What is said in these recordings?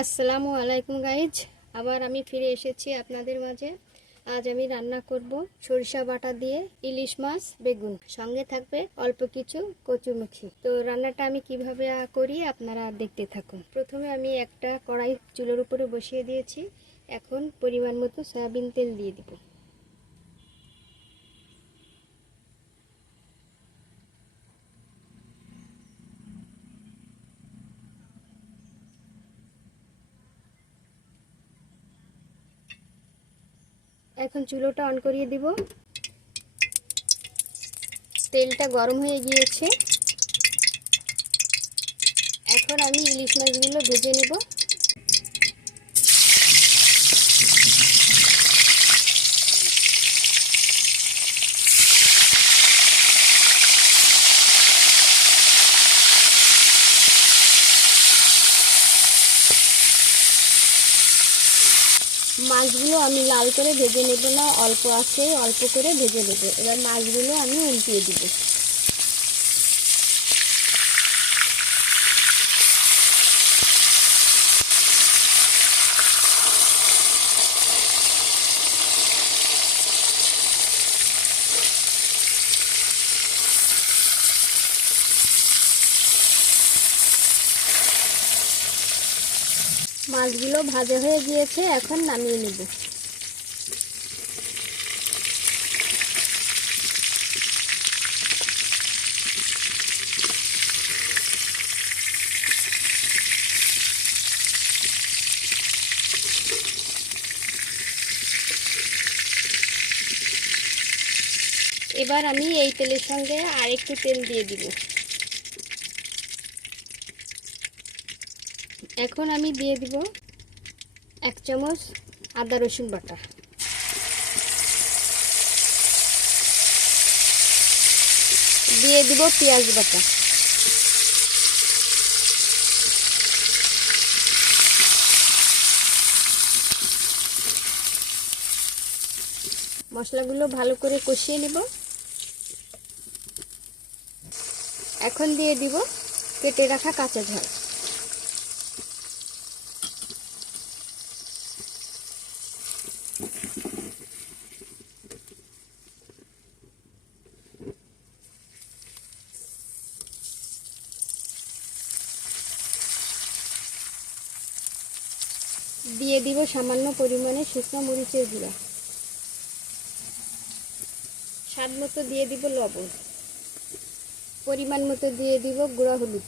আসসালামু আলাইকুম গাইজ আবার আমি ফিরে এসেছি আপনাদের মাঝে। আজ আমি রান্না করব সরিষা বাটা দিয়ে ইলিশ মাছ, বেগুন। সঙ্গে থাকবে অল্প কিছু কচুমুখি। তো রান্নাটা আমি কীভাবে করি আপনারা দেখতে থাকুন। প্রথমে আমি একটা কড়াই চুলোর উপরে বসিয়ে দিয়েছি। এখন পরিমাণ মতো সয়াবিন তেল দিয়ে দিব। এখন চুলোটা অন করিয়ে দিব। তেলটা গরম হয়ে গিয়েছে। এখন আমি ইলিশ মাছগুলো ভেজে নেব। মাছগুলো আমি লাল করে ভেজে নেব না, অল্প আছে, অল্প করে ভেজে নেব। এবার মাছগুলো আমি উল্টিয়ে দিব। মাছগুলো ভাজা হয়ে গিয়েছে, এখন নামিয়ে নেব। এবার আমি এই তেলের সঙ্গে আরেকটু তেল দিয়ে দিব। এখন আমি দিয়ে দিব এক চামচ আদা রসুন বাটা। দিয়ে দিব পেঁয়াজ বাটা। মশলাগুলো ভালো করে কষিয়ে নিব। এখন দিয়ে দিব কেটে রাখা কাঁচা ঝাল। দিয়ে দিব সামান্য পরিমাণে শুকনো মরিচের গুঁড়া। স্বাদ মতো দিয়ে দিব লবণ। পরিমাণ মতো দিয়ে দিব গুঁড়া হলুদ।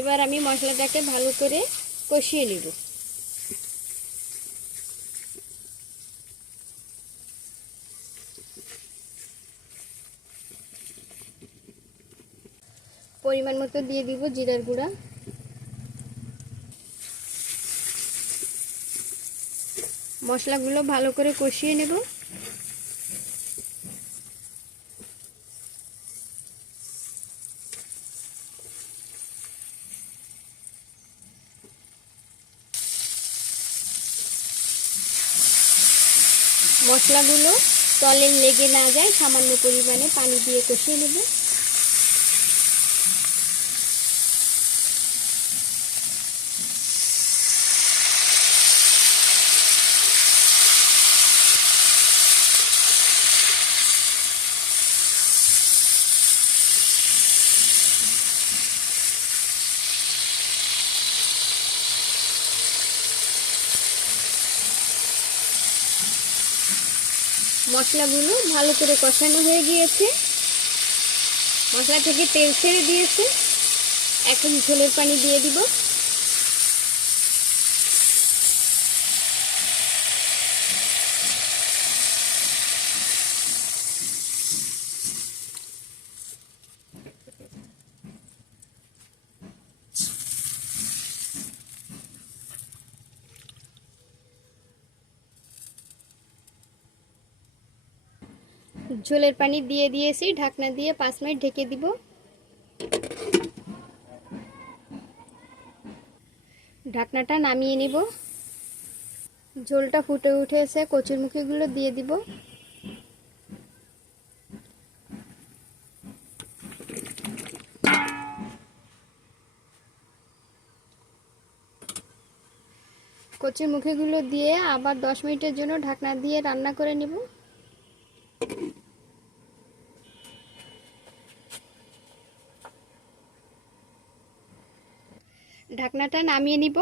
এবার আমি মশলাটাকে ভালো করে কষিয়ে নিব। পরিমাণ মতো দিয়ে দিব জিরার গুঁড়া। মশলাগুলো ভালো করে কষিয়ে নেব। মশলাগুলো তলে লেগে না যায়, সামান্য পরিমাণে পানি দিয়ে কষিয়ে নেব। মশলাগুলো ভালো করে কষানো হয়ে গিয়েছে। মশলা থেকে তেল ছেড়ে দিয়েছে। এখন ঝোলের পানি দিয়ে দিব। ঝোলের পানি দিয়ে দিয়েছি, ঢাকনা দিয়ে পাঁচ মিনিট ঢেকে দিব। ঢাকনাটা নামিয়ে নিব। ঝোলটা ফুটে উঠেছে, কচুরমুখিগুলো দিয়ে দিব। কচুরমুখিগুলো দিয়ে আবার দশ মিনিটের জন্য ঢাকনা দিয়ে রান্না করে নেব। ঢাকনাটা নামিয়ে নিব।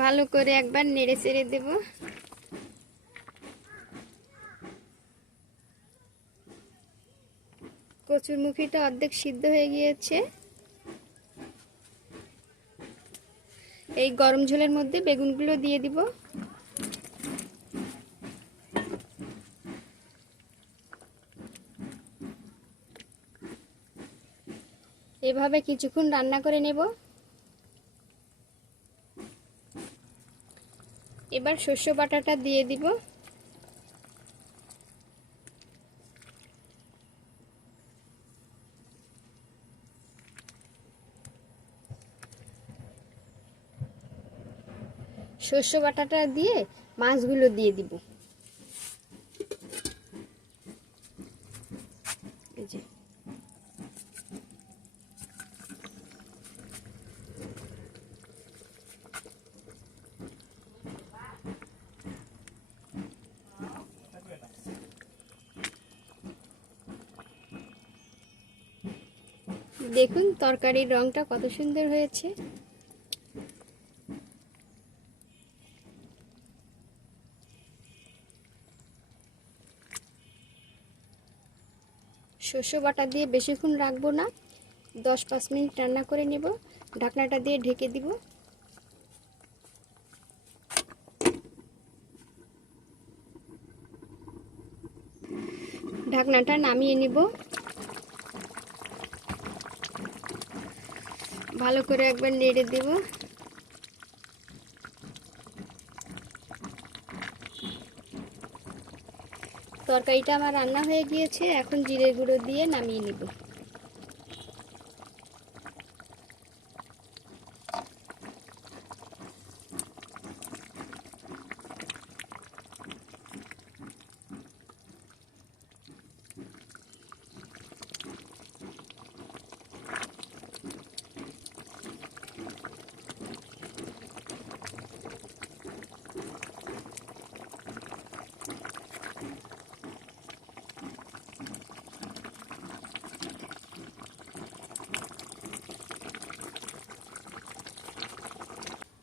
ভালো করে একবার নেড়ে চেড়ে দেব। কচুর মুখিটা অর্ধেক সিদ্ধ হয়ে গিয়েছে। এই গরম ঝোলের মধ্যে বেগুনগুলো দিয়ে দিব। এভাবে কিছুক্ষণ রান্না করে নেব। এবার শস্য বাটাটা দিয়ে দিব। শস্য বাটাটা দিয়ে মাছগুলো দিয়ে দিব এই যে দেখুন, তরকারির রংটা কত সুন্দর হয়েছে। শস্য বাটা দিয়ে বেশিক্ষণ রাখব না। দশ পাঁচ মিনিট রান্না করে নেব। ঢাকনাটা দিয়ে ঢেকে দিব। ঢাকনাটা নামিয়ে নিব। ভালো করে একবার নেড়ে দেব। তরকারিটা আমার রান্না হয়ে গিয়েছে, এখন জিরে গুঁড়ো দিয়ে নামিয়ে নিব।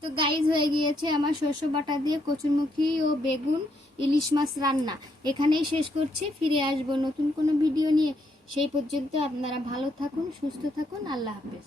তো গাইজ হয়ে গিয়েছে আমার শস্য বাটা দিয়ে কচুরমুখী ও বেগুন ইলিশ মাছ রান্না। এখানেই শেষ করছি, ফিরে আসব নতুন কোনো ভিডিও নিয়ে। সেই পর্যন্ত আপনারা ভালো থাকুন, সুস্থ থাকুন, আল্লাহ হাফেজ।